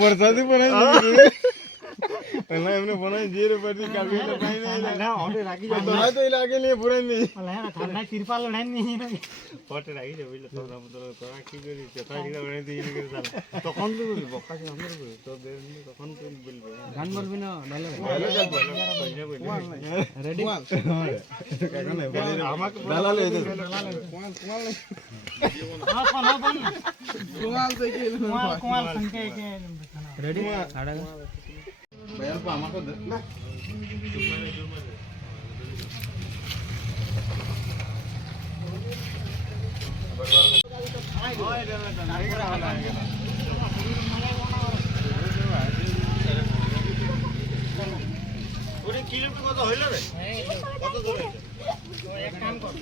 বর্ষা দিব না এমনি বনাই দিয়ে রে পারি কালকে তো নাই না ওটা রাখি যাবে তো হয়তো এর আগে নিয়ে পুরাই নি হ্যাঁ ঠান্ডা তিরপাল ওড়াই নি ওটা রাখি যাবে বুঝলে তো দাম তো তোরা কি করি কথা কি ওড়াই দিয়ে নিয়ে যাবে তখন তো বলবি বক্কা কি আমরা বলবো তো তখন তো বলবি গান বলবি না ডায়লগ রেডি কাকা নাই আমাকে দালাল এই কুমাল কুমাল সংখ্যা কে রেডি আড়া ভাইয়ার পা আমাকে দে না ওরে কিলোমিটার কত হইল রে কত ধরে এক কাম কর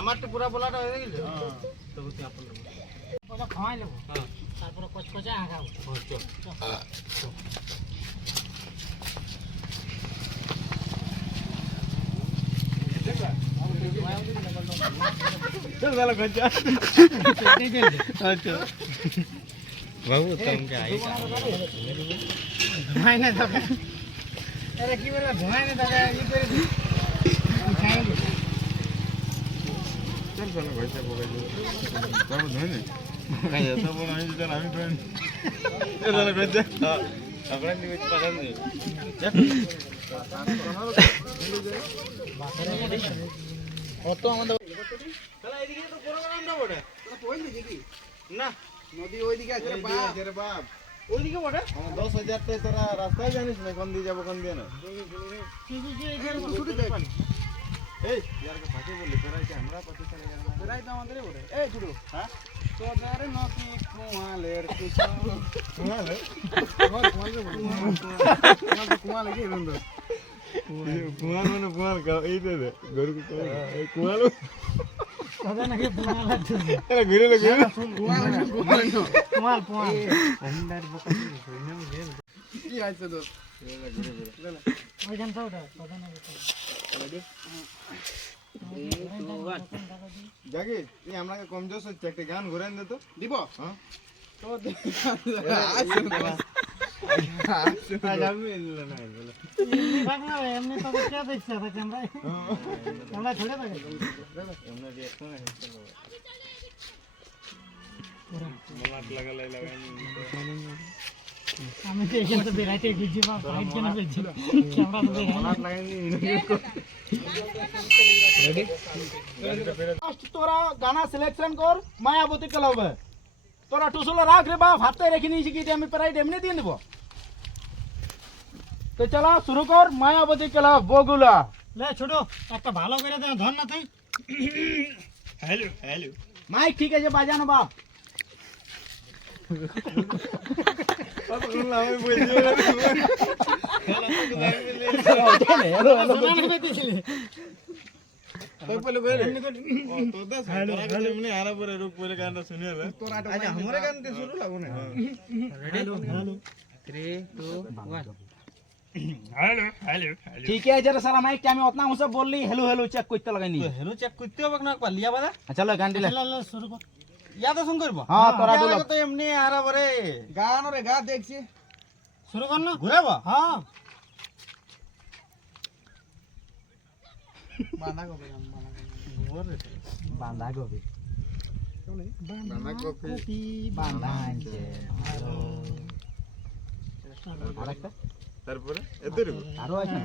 আমার তো পুরা বলাটা হয়ে গেল হ্যাঁ তো তুই আপন ওটা খাওয়াই নেব হ্যাঁ তারপরে কচকচা আগাও চল चल वाला खर्चा अच्छा बाबू तुम क्या आई धुआई ना दादा अरे की बोला धुआई ना दादा ये करे खाएंगे चल चल खर्चा बोले बाबू धोए नहीं काय जाता बोल नाही तर आम्ही पण चल वाला खर्चा आपण दिवस पगार नाही কত আমাদের তাহলে এদিকে তো প্রোগ্রাম না বড় ওই দিকে কি না নদী ওই দিকে আছে রে বাপ রে বাপ ওইদিকে বড় 10000 টাকা তোরা রাস্তায় জানিস না কোন দিকে যাব কোন দিকে না কি এখানে ছুটি দেখ এই यार का फाटे बोल তোরা কি আমরা পথে চলে গেলাম তোরাই তো আমাদের বড় এই ছুটু হ্যাঁ তোদের নকি কুমালের কুসুম কুমাল কুমাল কি বন্ধু কুমাল মানে কুমাল কা এই দে গরু কো এই কুমাল তোদের নাকি কুমাল আছে এরা ঘুরে le কুমাল আন্ডার বকা কি আছে তো ওইখান তো ওটা তোদের নাকি জাগি এই আমাকে কমজোর হচ্ছে একটা গান ঘুরান দে তো দিব হ্যাঁ তো এমনি তো কে দেখছে ক্যামেরা ক্যামেরা ছোড়ে থাকে এমনি রিঅ্যাকশন আছে মলাট লাগালাই আমি তো এখানে তো বেরাইতে গুজি বা ফাইট কেন বলছি ক্যামেরা তো মলাট লাগাইনি রেডি ফার্স্ট তোরা গানা সিলেকশন কর মায়াবতী ক্লাব তোরা টুসুলো রাখ রে বাপ হাতে রেখে নিয়েছি কি আমি প্রাইড এমনি দিয়ে দেবো তো চলো শুরু কর মায়াবতী ক্লাব বগুলা লে ছোট একটা ভালো করে দে ধর না তুই হ্যালো হ্যালো মাইক ঠিক আছে বাজানো বাপ আমি বলছি पहले बोले तो 10 हेलो हमने आरा पर रुक पहले गाना सुने ले अच्छा हमारे गान के शुरू लागो ना हेलो हेलो 3 2 1 हेलो हेलो ठीक है जरा साला माइक टाइम उतना हम सब बोल ली हेलो हेलो चेक করতে লাগাই নি हेलो चेक করতে হবে না একবার লিয়া বাদা চলো গান দিলে শুরু কর ইয়া তো শুন করব হ্যাঁ তোরা দিল তো এমনি আরা পরে গান রে গা দেখছি শুরু কর না ঘুরাবা হ্যাঁ বাঁধা কবে বাঁধা কবে বাঁধা কপি বাঁধা আছে আরেকটা তারপরে এদের আরো আছে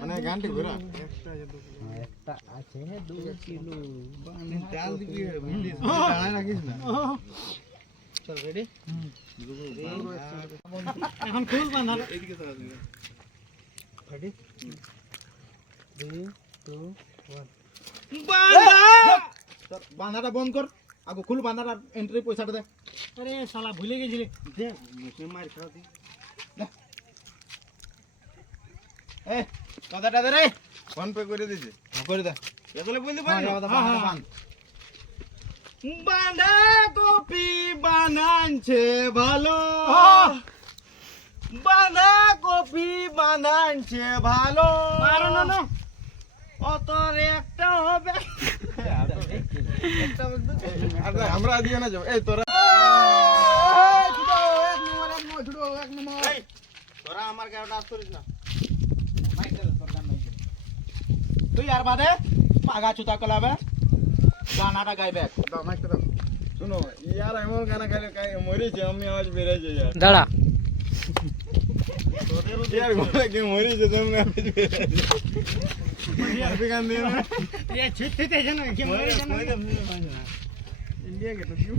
মানে গানটি ঘুরা একটা আছে 2 কিলো চাল দিবি ভিন্ডি দাঁড়ায় রাখিস না চল রেডি এখন ফুল বাঁধা এইদিকে চলা দিবি রেডি 3 2 1 বাঁধাটা বন্ধ কর আগো খুল বাঁধাটা এন্ট্রি পয়সাটা দে আরে শালা ভুলে গেছিলি দে মুসলিম মার খাও দি এ কথাটা দে রে ফোন পে করে দিছি করে দে এগুলো বলতে পারি বাঁধা কপি বানানছে ভালো বাঁধা কপি বানানছে ভালো মারো না না অত একটা হবে আরে আমরা দিও না যাও এই তোরা তোরা আমার গাড়িটা আস করিস না তুই আর বাদে পাগা চুতা কলাবে গানাটা গাইবে দাও মাইক দাও শুনো ইয়ার এমন গানা গাইলে কাই মরেছে আমি আওয়াজ বেরিয়েছে यार দাঁড়া यार ঘরে কি মরেছে তুমি আওয়াজ বেরিয়েছে আপনি গান দিও না ये छिट छिट है ना कि मरे इंडिया के तो क्यों